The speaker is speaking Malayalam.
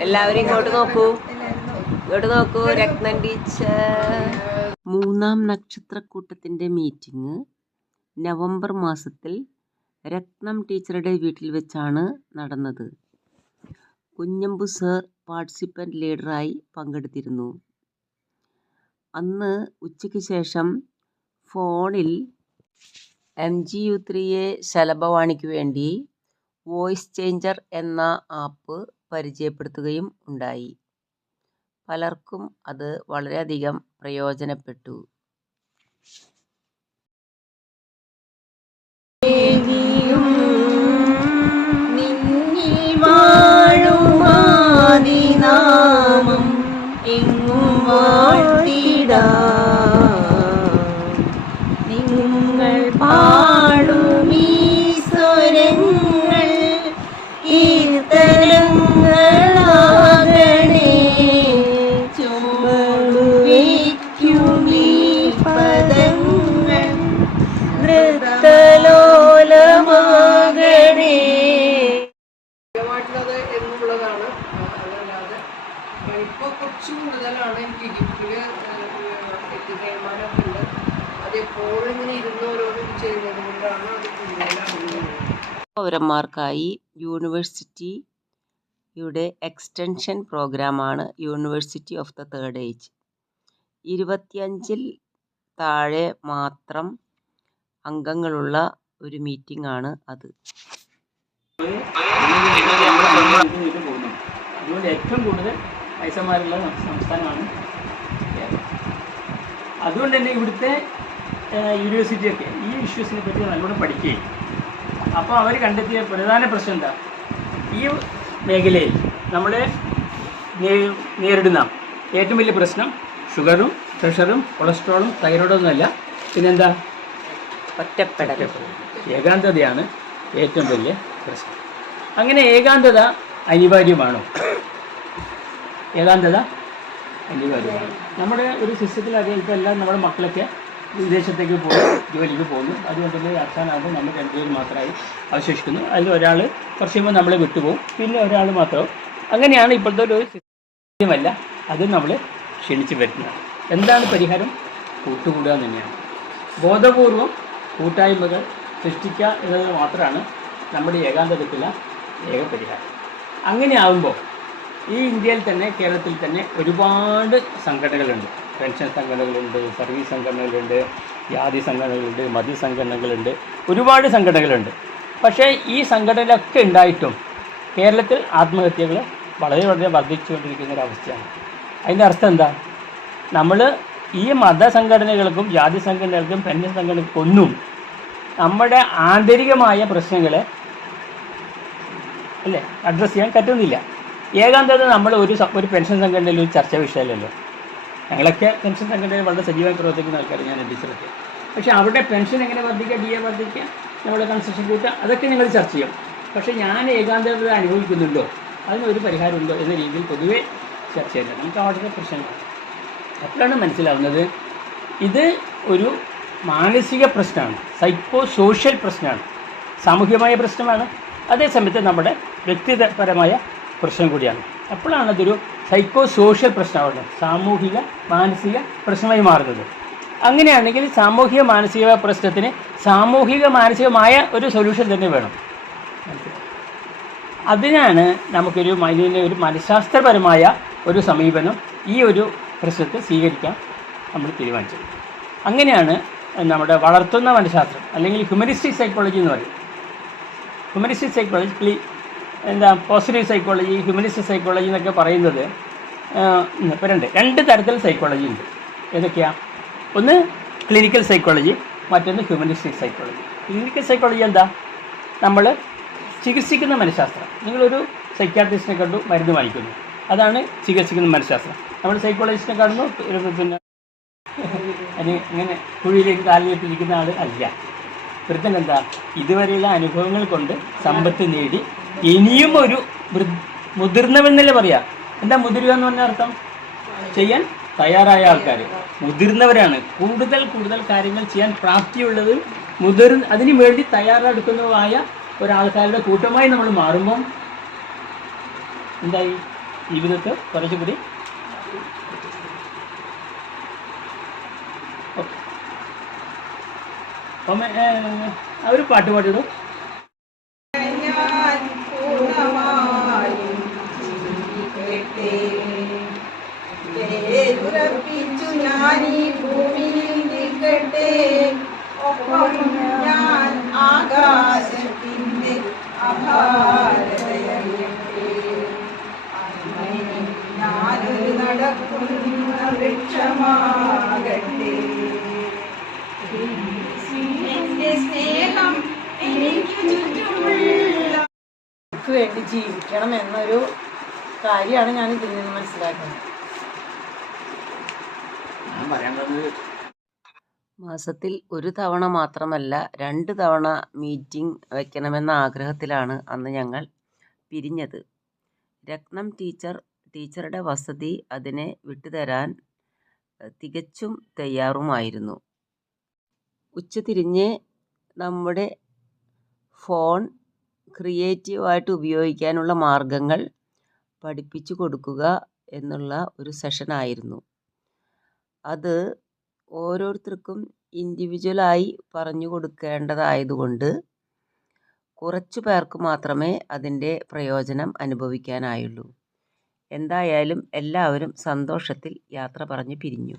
എല്ലാവരും ഇങ്ങോട്ട് നോക്കൂ. ഇങ്ങോട്ട് നോക്കൂ രത്നൻ ടീച്ചർ മൂന്നാം നക്ഷത്രക്കൂട്ടത്തിന്റെ മീറ്റിംഗ് നവംബർ മാസത്തിൽ രത്നം ടീച്ചറുടെ വീട്ടിൽ വെച്ചാണ് നടന്നത്. കുഞ്ഞമ്പു സർ പാർട്ടിസിപ്പന്റ് ലീഡറായി പങ്കെടുത്തിരുന്നു. അന്ന് ഉച്ചയ്ക്ക് ശേഷം ഫോണിൽ എം ജി യു ത്രീയെ ശലഭവാണിക്ക് വേണ്ടി വോയിസ് ചേഞ്ചർ എന്ന ആപ്പ് പരിചയപ്പെടുത്തുകയും ഉണ്ടായി. പലർക്കും അത് വളരെയധികം പ്രയോജനപ്പെട്ടു. ചുമടുവയ്ക്കുമീ പദങ്ങൾ നൃത്തലോലമാകണേ എന്നുള്ളതാണ്. അതല്ലാതെ ഇപ്പോൾ കുറച്ച് കൂടുതലാണ് എനിക്ക് ഗിഫ്റ്റിൽ എത്തിക്കഴിമാനൊക്കെ ഉണ്ട് അതെപ്പോഴും ഇങ്ങനെ ഇരുന്ന് ഓരോന്നും ചെയ്യുന്നത് കൊണ്ടാണ് അത് കൂടുതലാകുന്നത് പൗരന്മാർക്കായി യൂണിവേഴ്സിറ്റിയുടെ എക്സ്റ്റൻഷൻ പ്രോഗ്രാമാണ് university of the third age. ഇരുപത്തിയഞ്ചിൽ താഴെ മാത്രം അംഗങ്ങളുള്ള ഒരു മീറ്റിംഗ് ആണ് അത്. അതുകൊണ്ട് ഏറ്റവും കൂടുതൽ പൈസമാരുള്ള സംസ്ഥാനമാണ് അതുകൊണ്ട് തന്നെ ഇവിടുത്തെ യൂണിവേഴ്സിറ്റിയൊക്കെ ഈ ഇഷ്യൂസിനെ പറ്റി നല്ലോണം പഠിക്കുകയും. അപ്പോൾ അവർ കണ്ടെത്തിയ പ്രധാന പ്രശ്നം എന്താ? ഈ മേഖലയിൽ നമ്മൾ നേരിടുന്ന ഏറ്റവും വലിയ പ്രശ്നം ഷുഗറും പ്രഷറും കൊളസ്ട്രോളും തൈറോയിഡും ഒന്നുമല്ല. പിന്നെന്താ? ഒറ്റപ്പെടൽ. ഏകാന്തതയാണ് ഏറ്റവും വലിയ പ്രശ്നം. അങ്ങനെ ഏകാന്തത അനിവാര്യമാണോ? ഏകാന്തത അനിവാര്യമാണ്? നമ്മുടെ ഒരു സിസ്റ്റത്തിൽ അറിയാം ഇപ്പോൾ എല്ലാം നമ്മുടെ മക്കളൊക്കെ വിദേശത്തേക്ക് പോകും ജോലിക്ക് പോകുന്നു. അതുകൊണ്ട് തന്നെ അച്ഛനാകുമ്പോൾ നമ്മൾ രണ്ടുപേരും മാത്രമായി അവശേഷിക്കുന്നു. അതിൽ ഒരാൾ കുറച്ച് കഴിയുമ്പോൾ നമ്മളെ വിട്ടുപോകും. പിന്നെ ഒരാൾ മാത്രം. അങ്ങനെയാണ് ഇപ്പോഴത്തെ ഒരു സിസ്റ്റമല്ല അത് നമ്മൾ ക്ഷണിച്ചു വരുന്നത്. എന്താണ് പരിഹാരം? കൂട്ടുകൂടുക തന്നെയാണ്. ബോധപൂർവം കൂട്ടായ്മകൾ സൃഷ്ടിക്കുക എന്നത് മാത്രമാണ് നമ്മുടെ ഏകാന്തതയ്ക്കുള്ള ഏക പരിഹാരം. അങ്ങനെ ആകുമ്പോൾ ഈ ഇന്ത്യയിൽ തന്നെ കേരളത്തിൽ തന്നെ ഒരുപാട് സംഘടനകളുണ്ട്. പെൻഷൻ സംഘടനകളുണ്ട് സർവീസ് സംഘടനകളുണ്ട് ജാതി സംഘടനകളുണ്ട് മതി സംഘടനകളുണ്ട്. ഒരുപാട് സംഘടനകളുണ്ട്. പക്ഷേ ഈ സംഘടനകളൊക്കെ ഉണ്ടായിട്ടും കേരളത്തിൽ ആത്മഹത്യകൾ വളരെ വളരെ വർദ്ധിച്ചുകൊണ്ടിരിക്കുന്ന ഒരു അവസ്ഥയാണ്. അതിന്റെ അർത്ഥം എന്താ? നമ്മൾ ഈ മതസംഘടനകൾക്കും ജാതി സംഘടനകൾക്കും പെൻഷൻ സംഘടനകൾക്കും ഒന്നും നമ്മുടെ ആന്തരികമായ പ്രശ്നങ്ങളെ അല്ലേ അഡ്രസ്സ് ചെയ്യാൻ പറ്റുന്നില്ല. ഏകാന്തത നമ്മൾ ഒരു ഒരു പെൻഷൻ സംഘടനയിൽ ഒരു ചർച്ചാ വിഷയമല്ലല്ലോ. ഞങ്ങളൊക്കെ പെൻഷൻ സംഘടനയിൽ വളരെ സജീവമായി പ്രവർത്തിക്കുന്ന ആൾക്കാർ ഞാൻ ടീച്ചറൊക്കെ. പക്ഷേ അവിടെ പെൻഷൻ എങ്ങനെ വർദ്ധിക്കുക ഡി എ വർദ്ധിക്കുക നമ്മുടെ കൺസ്ട്രക്ഷൻ കൂട്ടുക അതൊക്കെ ഞങ്ങൾ ചർച്ച ചെയ്യും. പക്ഷേ ഞാൻ ഏകാന്തത അനുഭവിക്കുന്നുണ്ടോ? അതിനൊരു പരിഹാരമുണ്ടോ എന്ന രീതിയിൽ പൊതുവേ ചർച്ച ഈ അവിടുത്തെ പ്രശ്നങ്ങൾ അപ്പോഴാണ് മനസ്സിലാവുന്നത് ഇത് ഒരു മാനസിക പ്രശ്നമാണ്. സൈക്കോ സോഷ്യൽ പ്രശ്നമാണ്. സാമൂഹികമായ പ്രശ്നമാണ്. അതേസമയത്ത് നമ്മുടെ വ്യക്തിപരമായ പ്രശ്നം കൂടിയാണ്. അപ്പോഴാണ് അതൊരു സൈക്കോ സോഷ്യൽ പ്രശ്നമാണ് സാമൂഹിക മാനസിക പ്രശ്നമായി മാറുന്നത്. അങ്ങനെയാണെങ്കിൽ സാമൂഹിക മാനസിക പ്രശ്നത്തിന് സാമൂഹിക മാനസികമായ ഒരു സൊല്യൂഷൻ തന്നെ വേണം. അതിനാണ് നമുക്കൊരു മനുവിനെ ഒരു മനഃശാസ്ത്രപരമായ ഒരു സമീപനം ഈ ഒരു പ്രശ്നത്തെ സ്വീകരിക്കാൻ നമ്മൾ തീരുമാനിച്ചത്. അങ്ങനെയാണ് നമ്മുടെ വളർത്തുന്ന മനഃശാസ്ത്രം അല്ലെങ്കിൽ ഹ്യൂമനിസ്റ്റിക് സൈക്കോളജി എന്ന് പറയും. ഹ്യൂമനിസ്റ്റിക് സൈക്കോളജി എന്താ പോസിറ്റീവ് സൈക്കോളജി ഹ്യൂമനിസ്റ്റിക് സൈക്കോളജി എന്നൊക്കെ പറയുന്നത് ഇപ്പോൾ രണ്ട് രണ്ട് തരത്തിൽ സൈക്കോളജി ഉണ്ട്. ഏതൊക്കെയാണ് ഒന്ന് ക്ലിനിക്കൽ സൈക്കോളജി മറ്റൊന്ന് ഹ്യൂമനിസ്റ്റിക് സൈക്കോളജി ക്ലിനിക്കൽ സൈക്കോളജി എന്താ? നമ്മൾ ചികിത്സിക്കുന്ന മനഃശാസ്ത്രം. നിങ്ങളൊരു സൈക്യാട്രിസ്റ്റിനെ കണ്ടു മരുന്ന് വാങ്ങിക്കുന്നു. അതാണ് ചികിത്സിക്കുന്ന മനഃശാസ്ത്രം. നമ്മൾ സൈക്കോളജിസ്റ്റിനെ ഒരു പിന്നെ അതിന് ഇങ്ങനെ കുഴിയിലേക്ക് കാലിലിട്ടിരിക്കുന്ന ആൾ അല്ല. വൃദ്ധൻ എന്താ? ഇതുവരെയുള്ള അനുഭവങ്ങൾ കൊണ്ട് സമ്പത്ത് നേടി ഇനിയും ഒരു മുതിർന്നവെന്നല്ലേ പറയാ? എന്താ മുതിരുക എന്ന് പറഞ്ഞ അർത്ഥം? ചെയ്യാൻ തയ്യാറായ ആൾക്കാർ മുതിർന്നവരാണ്. കൂടുതൽ കൂടുതൽ കാര്യങ്ങൾ ചെയ്യാൻ പ്രാപ്തിയുള്ളത് മുതിർ അതിനു വേണ്ടി തയ്യാറെടുക്കുന്നതുമായ ഒരാൾക്കാരുടെ കൂട്ടമായി നമ്മൾ മാറുമ്പം എന്തായി? ഓക്കെ. അപ്പം ആ ഒരു പാട്ട്. വേരുറപ്പിച്ചു ഞാൻ ഈ ഭൂമിയിൽ നിൽക്കട്ടെ. ഒപ്പം ജീവിക്കണം എന്നൊരു കാര്യമാണ് ഞാൻ ഇതിൽ നിന്ന് മനസ്സിലാക്കുന്നത്. മാസത്തിൽ ഒരു തവണ മാത്രമല്ല രണ്ട് തവണ മീറ്റിംഗ് വയ്ക്കണമെന്ന ആഗ്രഹത്തിലാണ് അന്ന് ഞങ്ങൾ പിരിഞ്ഞത്. രത്നം ടീച്ചർ ടീച്ചറുടെ വസതി അതിനെ വിട്ടുതരാൻ തികച്ചും തയ്യാറുമായിരുന്നു. ഉച്ചതിരിഞ്ഞ് നമ്മുടെ ഫോൺ ക്രിയേറ്റീവായിട്ട് ഉപയോഗിക്കാനുള്ള മാർഗങ്ങൾ പഠിപ്പിച്ചു കൊടുക്കുക എന്നുള്ള ഒരു സെഷനായിരുന്നു. അത് ഓരോരുത്തർക്കും ഇൻഡിവിജ്വലായി പറഞ്ഞു കൊടുക്കേണ്ടതായതുകൊണ്ട് കുറച്ചു പേർക്ക് മാത്രമേ അതിന്റെ പ്രയോജനം അനുഭവിക്കാനായുള്ളൂ. എന്തായാലും എല്ലാവരും സന്തോഷത്തിൽ യാത്ര പറഞ്ഞു പിരിഞ്ഞു.